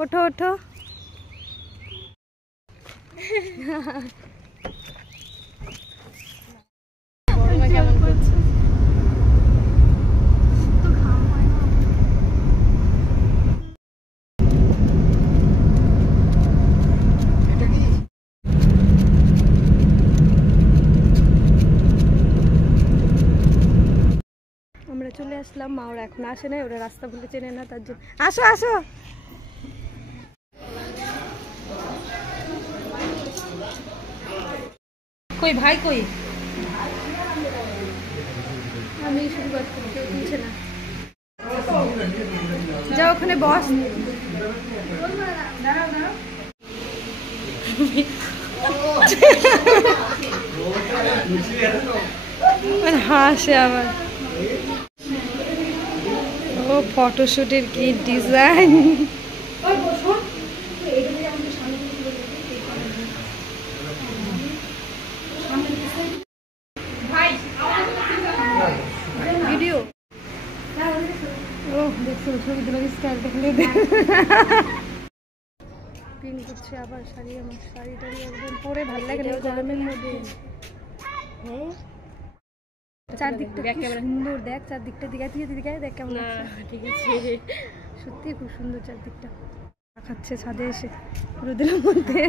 ওঠো ওঠো। কেমন করছো? আমরা চলে আসলাম, মা ওরা এখন আসে নাই, ওরা রাস্তা ভুলে চেনে না, তার জন্য। আসো আসো। কই ভাই কই? আমি শুরু করতে, কেউ তুলছে না। যা ওখানে বস। হাসে আবার। ও ফটোশুটের কি ডিজাইন! ভিডিও ও দেখছো, ছবি তুলে স্টাইল দেখলে পিন করছে আবার শাড়ি। আমার শাড়িটা একদম পরে ভালো লাগে না গরমের মধ্যে। হ্যাঁ চারদিকটা সুন্দর, দেখ চারদিকটা দিকে দেখ কেমন আছে। ঠিক আছে, সত্যি খুব সুন্দর চারদিকটা। খাচ্ছে ছাদে এসে রোদের মধ্যে।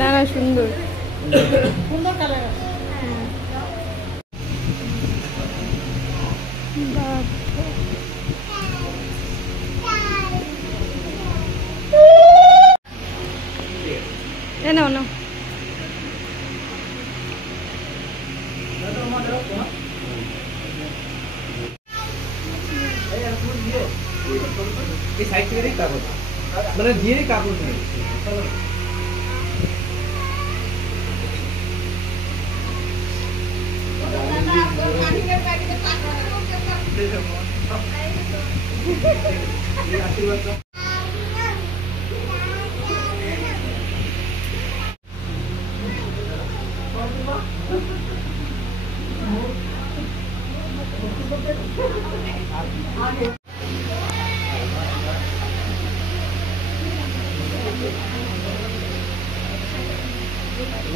না না সুন্দর সুন্দর কালার আছে। নাও নাও। এই সাইড থেকে কাগজ মানে দিয়ে কাগজ নেই।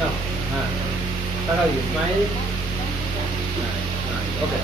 No, how are you? Smile. Nice. Okay.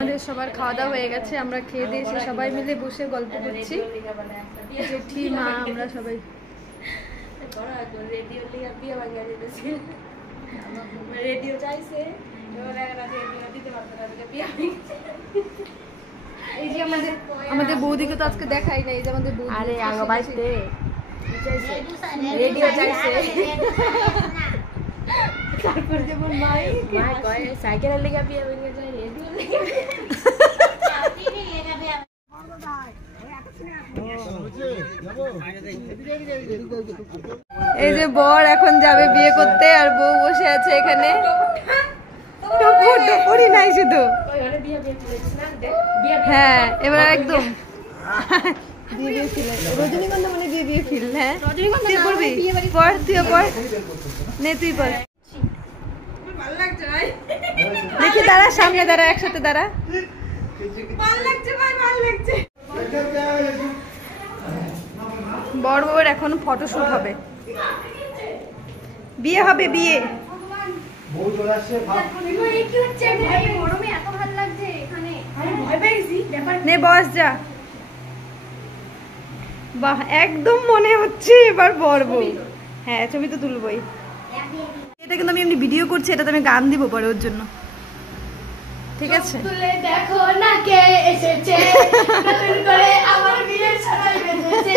আমাদের সবার খাওয়া দাওয়া হয়ে গেছে, আমরা খেয়ে দিয়ে এসে সবাই মিলে বসে গল্প করছি। জেঠি মা আমরা সবাই রেডিও চাইছে, এই যে আমাদের বৌদিকে তো আজকে দেখাই নাই, এই যে আমাদের বৌদি। আরে আগো বাড়িতে রেডিও চাইছে, তারপর যেমন মাই কয় সাইকেলের লেগে বিয়ে ভেঙে যায়, রেডিও লেগে এই যে বর এখন যাবে বিয়ে করতে, আর বউ বসে আছে এখানে। টুপুরি নাই শুধু, হ্যাঁ এবার একদম রজনীগন্ধা মানে দিয়ে ফিল। হ্যাঁ তুই করবি, পর তুই পর, নে তুই পর। দেখি দাঁড়া, সামনে দাঁড়া, একসাথে দাঁড়া। বড় বউয়ের এখন ফটোশুট হবে, বিয়ে হবে, বিয়ে। নে বস যা। বাহ, একদম মনে হচ্ছে এবার বড় বউ। হ্যাঁ ছবি তো তুলবই। এটা কিন্তু আমি এমনি ভিডিও করছি, এটাতে আমি গান দিব পরে ওর জন্য, ঠিক আছে? দেখো না কে এসেছে, নতুন করে আমার বিয়ের সময় বেজেছে।